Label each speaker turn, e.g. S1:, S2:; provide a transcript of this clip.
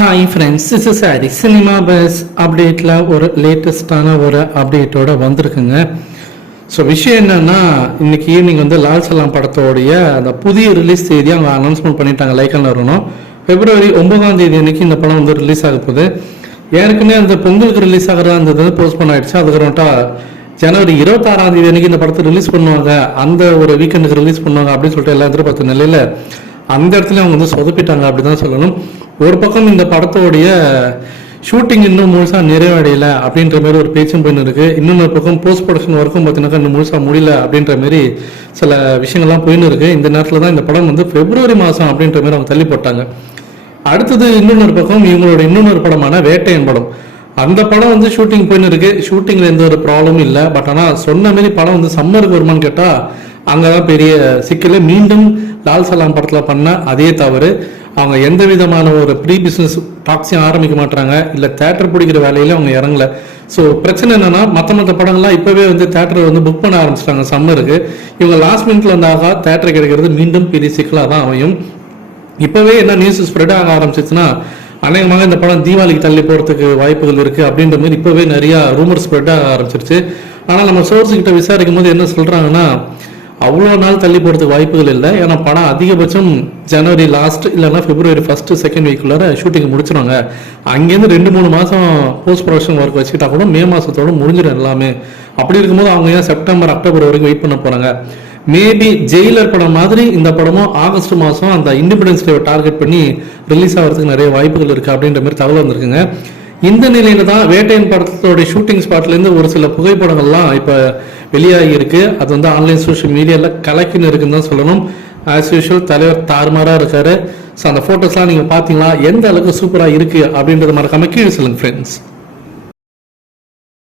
S1: Hi friends this is சாரி cinema bus அப்டேட்டில் ஒரு லேட்டஸ்டான ஒரு அப்டேட்டோட வந்திருக்குங்க. ஸோ விஷயம் என்னன்னா இன்னைக்கு ஈவினிங் வந்து லால் சலாம் படத்தோடைய அந்த புதிய ரிலீஸ் தேதி அவங்க அனௌன்ஸ்மெண்ட் பண்ணிட்டாங்க லைக்கன் வரணும் பிப்ரவரி ஒன்பதாம் தேதி அன்னைக்கு இந்த படம் வந்து ரிலீஸ் ஆக போகுது. ஏற்கனவே அந்த பொங்கலுக்கு ரிலீஸ் ஆகிறதா இருந்தது போஸ்ட் பண்ண ஆயிடுச்சு அதுக்கப்புறம்ட்டா ஜனவரி இருபத்தாறாம் தேதி அன்னைக்கு இந்த படத்தை ரிலீஸ் பண்ணுவாங்க. அந்த ஒரு வீக்கெண்டுக்கு ரிலீஸ் பண்ணுவாங்க அப்படின்னு சொல்லிட்டு எல்லாம் எதிர்பார்த்த நிலையில் அந்த இடத்துல அவங்க வந்து சொதப்பிட்டாங்க அப்படிதான் சொல்லணும். ஒரு பக்கம் இந்த படத்தோடைய ஷூட்டிங் இன்னும் முழுசா நிறைவடையல அப்படின்ற மாதிரி ஒரு பேச்சும் போயின்னு இருக்கு இன்னொரு பக்கம் போஸ்ட் ப்ரொடக்ஷன் ஒர்க்கும் பார்த்தீங்கன்னா இன்னும் முழுசா முடியல அப்படின்ற மாதிரி சில விஷயங்கள்லாம் போயின்னு இருக்கு இந்த நேரத்தில் தான் இந்த படம் வந்து பிப்ரவரி மாதம் அப்படின்ற மாதிரி அவங்க தள்ளி போட்டாங்க. அடுத்தது இன்னொரு பக்கம் இவங்களோட இன்னொரு படமான வேட்டையன் படம். அந்த படம் வந்து ஷூட்டிங் போயின்னு இருக்கு ஷூட்டிங்ல எந்த ஒரு ப்ராப்ளமும் இல்லை. பட் ஆனால் சொன்ன மாதிரி படம் வந்து சம்மருக்கு வருமான்னு கேட்டால் அங்கே தான் பெரிய சிக்கல். மீண்டும் லால் சலாம் படத்தில் பண்ண அதே தவறு. அவங்க எந்த விதமான ஒரு ப்ரீ பிஸ்னஸ் டாக்ஸையும் ஆரம்பிக்க மாட்டாங்க இல்லை தேட்டர் பிடிக்கிற வேலையில அவங்க இறங்கல. ஸோ பிரச்சனை என்னன்னா மற்ற மற்ற படங்கள்லாம் இப்போவே வந்து தேட்டர் வந்து புக் பண்ண ஆரம்பிச்சிட்டாங்க சம்மருக்கு. இவங்க லாஸ்ட் மினிட்ல வந்தாக தேட்டர் கிடைக்கிறது மீண்டும் பெரிய சிக்கலாக தான் அமையும். இப்போவே என்ன நியூஸ் ஸ்ப்ரெட் ஆக ஆரம்பிச்சிச்சுன்னா அநேகமாக இந்த படம் தீபாவளிக்கு தள்ளி போகிறதுக்கு வாய்ப்புகள் இருக்குது அப்படின்ற மாதிரி இப்போவே நிறையா ரூமர் ஸ்ப்ரெட் ஆக ஆரம்பிச்சிருச்சு. ஆனால் நம்ம சோர்ஸ் கிட்ட விசாரிக்கும் போது என்ன சொல்கிறாங்கன்னா அவ்வளோ நாள் தள்ளி போகிறதுக்கு வாய்ப்புகள் இல்லை. ஏன்னா படம் அதிகபட்சம் ஜனவரி லாஸ்ட் இல்லைன்னா பிப்ரவரி ஃபர்ஸ்ட் செகண்ட் வீக்குள்ளார ஷூட்டிங் முடிச்சிருவாங்க. அங்கேருந்து ரெண்டு மூணு மாதம் போஸ்ட் ப்ரொடக்ஷன் ஒர்க் வச்சுக்கிட்டா கூட மே மாதத்தோட முடிஞ்சிடும் எல்லாமே. அப்படி இருக்கும்போது அவங்க ஏன் செப்டம்பர் அக்டோபர் வரைக்கும் வெயிட் பண்ண போகிறாங்க மேபி ஜெயிலர் படம் மாதிரி இந்த படமும் ஆகஸ்ட் மாதம் அந்த இண்டிபெண்டன்ஸ் டே டார்கெட் பண்ணி ரிலீஸ் ஆகிறதுக்கு நிறைய வாய்ப்புகள் இருக்குது அப்படின்ற மாதிரி தகவல் வந்திருக்குங்க. இந்த நிலையில தான் வேட்டையன் படத்தோட ஷூட்டிங் ஸ்பாட்லேருந்து ஒரு சில புகைப்படங்கள்லாம் இப்போ வெளியாகி இருக்கு. அது வந்து ஆன்லைன் சோஷியல் மீடியாவில் கலக்கின்னு இருக்குன்னு தான் சொல்லணும். ஆஸ் யூஷுவல் தலைவர் தாறுமாறாக இருக்காரு. ஸோ அந்த ஃபோட்டோஸ்லாம் நீங்கள் பார்த்தீங்களா? எந்த அளவுக்கு சூப்பராக இருக்குது அப்படின்றத மறக்காமல் கீழே சொல்லுங்கள் ஃப்ரெண்ட்ஸ்